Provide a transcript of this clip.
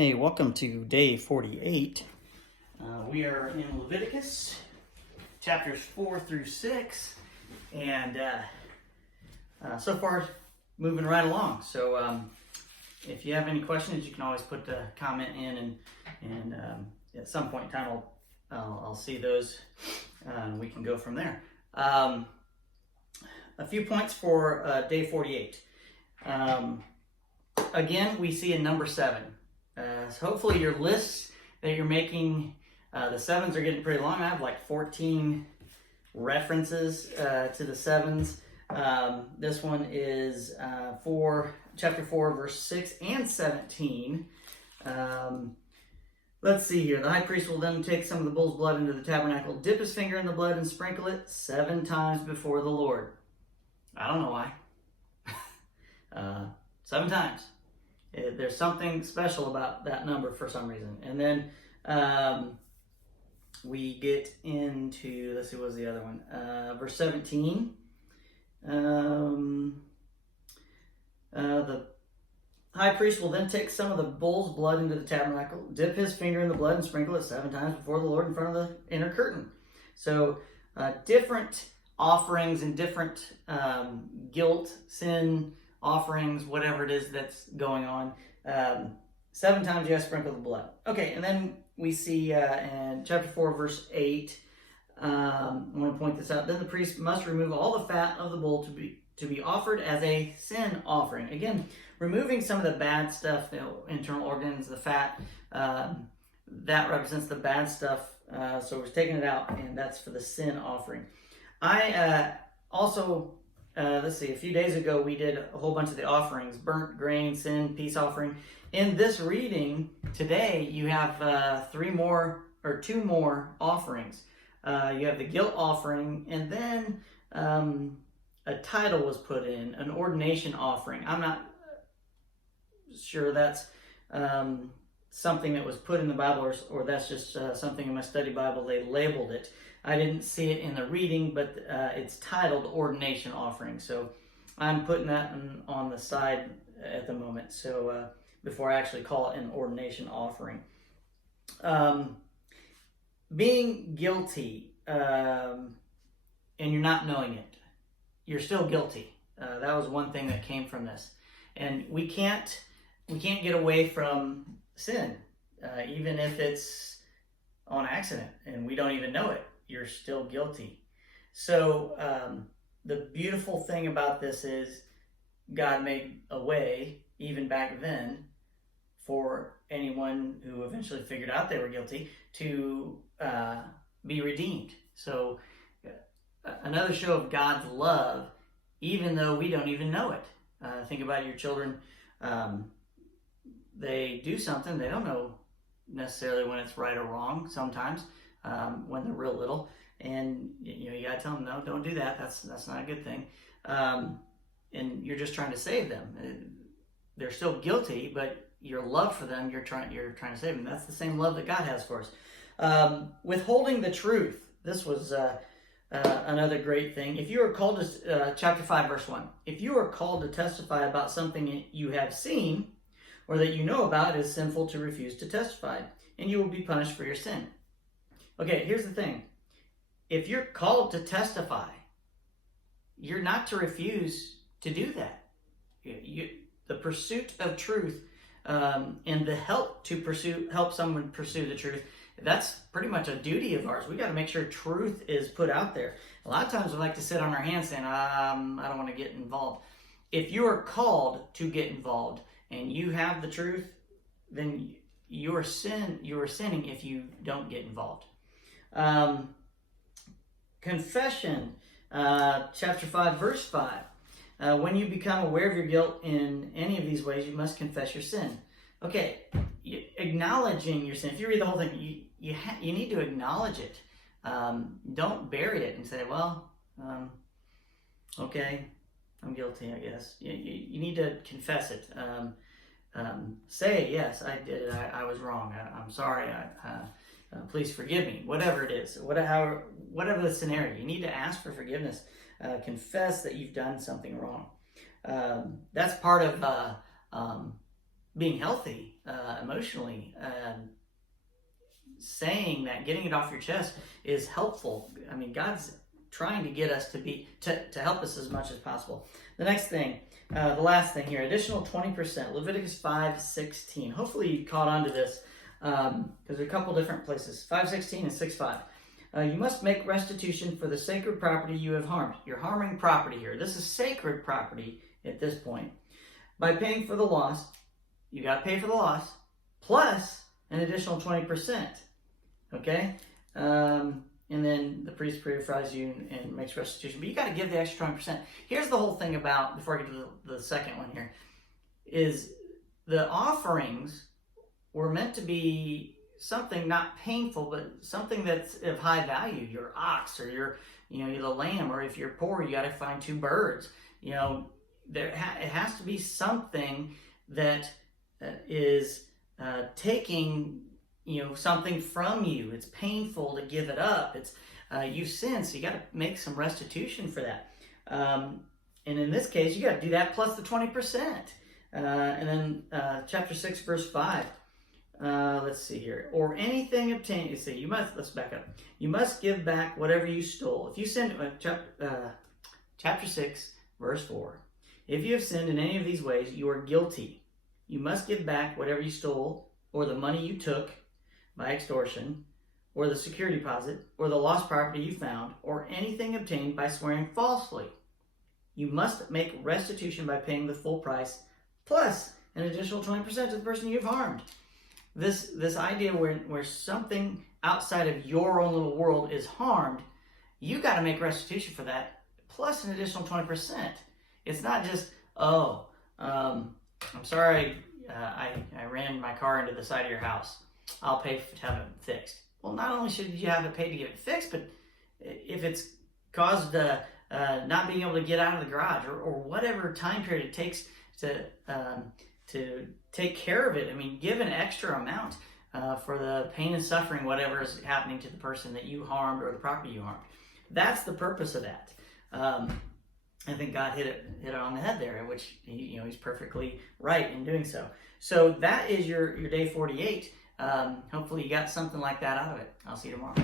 Hey, welcome to day 48. We are in Leviticus, chapters 4 through 6, and so far moving right along. So if you have any questions, you can always put the comment in, and at some point in time I'll see those, and we can go from there. A few points for day 48. Again, we see a number 7. So hopefully your lists that you're making, the 7s are getting pretty long. I have like 14 references to the 7s. This one is chapter 4, verse 6 and 17. Let's see here. The high priest will then take some of the bull's blood into the tabernacle, dip his finger in the blood, and sprinkle it 7 times before the Lord. I don't know why. 7 times. There's something special about that number for some reason. And then we get into, let's see, what was the other one? Verse 17. The high priest will then take some of the bull's blood into the tabernacle, dip his finger in the blood, and sprinkle it 7 times before the Lord in front of the inner curtain. So different offerings and different guilt, sin offerings, whatever it is that's going on. 7 times you have to sprinkle the blood. Okay, and then we see in chapter 4, verse 8, I want to point this out. Then the priest must remove all the fat of the bull to be offered as a sin offering. Again, removing some of the bad stuff, the internal organs, the fat, that represents the bad stuff. So we're taking it out, and that's for the sin offering. I also... let's see, a few days ago we did a whole bunch of the offerings, burnt grain, sin, peace offering. In this reading today, you have 2 more offerings. You have the guilt offering, and then a title was put in, an ordination offering. I'm not sure that's something that was put in the Bible, or that's just something in my study Bible, they labeled it. I didn't see it in the reading, but it's titled Ordination Offering. So I'm putting that on the side at the moment. So before I actually call it an ordination offering. Being guilty and you're not knowing it, you're still guilty. That was one thing that came from this. And we can't get away from sin, even if it's on accident and we don't even know it. You're still guilty. So the beautiful thing about this is God made a way, even back then, for anyone who eventually figured out they were guilty to be redeemed. So another show of God's love, even though we don't even know it. Think about your children. They do something, they don't know necessarily when it's right or wrong sometimes. When they're real little, and you gotta tell them, no, don't do that. That's not a good thing. And you're just trying to save them. They're still guilty, but your love for them, you're trying to save them. That's the same love that God has for us. Withholding the truth. This was another great thing. If you are called to chapter 5, verse 1, if you are called to testify about something you have seen or that you know about, it is sinful to refuse to testify, and you will be punished for your sin. Okay, here's the thing. If you're called to testify, you're not to refuse to do that. The pursuit of truth and the help to help someone pursue the truth, that's pretty much a duty of ours. We got to make sure truth is put out there. A lot of times we like to sit on our hands saying, I don't want to get involved. If you are called to get involved and you have the truth, then you are sinning if you don't get involved. Confession, chapter 5, verse 5. When you become aware of your guilt in any of these ways, you must confess your sin. Okay, acknowledging your sin. If you read the whole thing, you need to acknowledge it. Don't bury it and say, well, okay, I'm guilty, I guess. You need to confess it. Say, yes, I did it. I was wrong. I'm sorry. Please forgive me, whatever it is, whatever the scenario. You need to ask for forgiveness. Confess that you've done something wrong. That's part of being healthy emotionally. Saying that, getting it off your chest is helpful. I mean, God's trying to get us to help us as much as possible. The next thing, the last thing here, additional 20%, Leviticus 5:16. Hopefully you caught on to this, because there are a couple different places, 5:16 and 6:5. You must make restitution for the sacred property you have harmed. You're harming property here. This is sacred property at this point. By paying for the loss, you got to pay for the loss, plus an additional 20%. Okay? And then the priest purifies you and makes restitution. But you got to give the extra 20%. Here's the whole thing about, before I get to the second one here, is the offerings were meant to be something not painful, but something that's of high value. Your ox, or your, the lamb, or if you're poor, you got to find 2 birds. It has to be something that is taking something from you. It's painful to give it up. It's you've sinned, so you got to make some restitution for that. And in this case, you got to do that plus the 20%. And then chapter 6, verse 5. Let's see here. Or anything obtained. Let's back up. You must give back whatever you stole. If you sinned, chapter 6, verse 4. If you have sinned in any of these ways, you are guilty. You must give back whatever you stole, or the money you took by extortion, or the security deposit, or the lost property you found, or anything obtained by swearing falsely. You must make restitution by paying the full price, plus an additional 20% to the person you've harmed. This idea where something outside of your own little world is harmed, you got to make restitution for that, plus an additional 20%. It's not just, I'm sorry, I ran my car into the side of your house. I'll pay to have it fixed. Well, not only should you have it paid to get it fixed, but if it's caused not being able to get out of the garage, or whatever time period it takes to take care of it, give an extra amount for the pain and suffering, whatever is happening to the person that you harmed or the property you harmed. That's the purpose of that. I think God hit it on the head there, in which he's perfectly right in doing so. So that is your day 48. Hopefully you got something like that out of it. I'll see you tomorrow.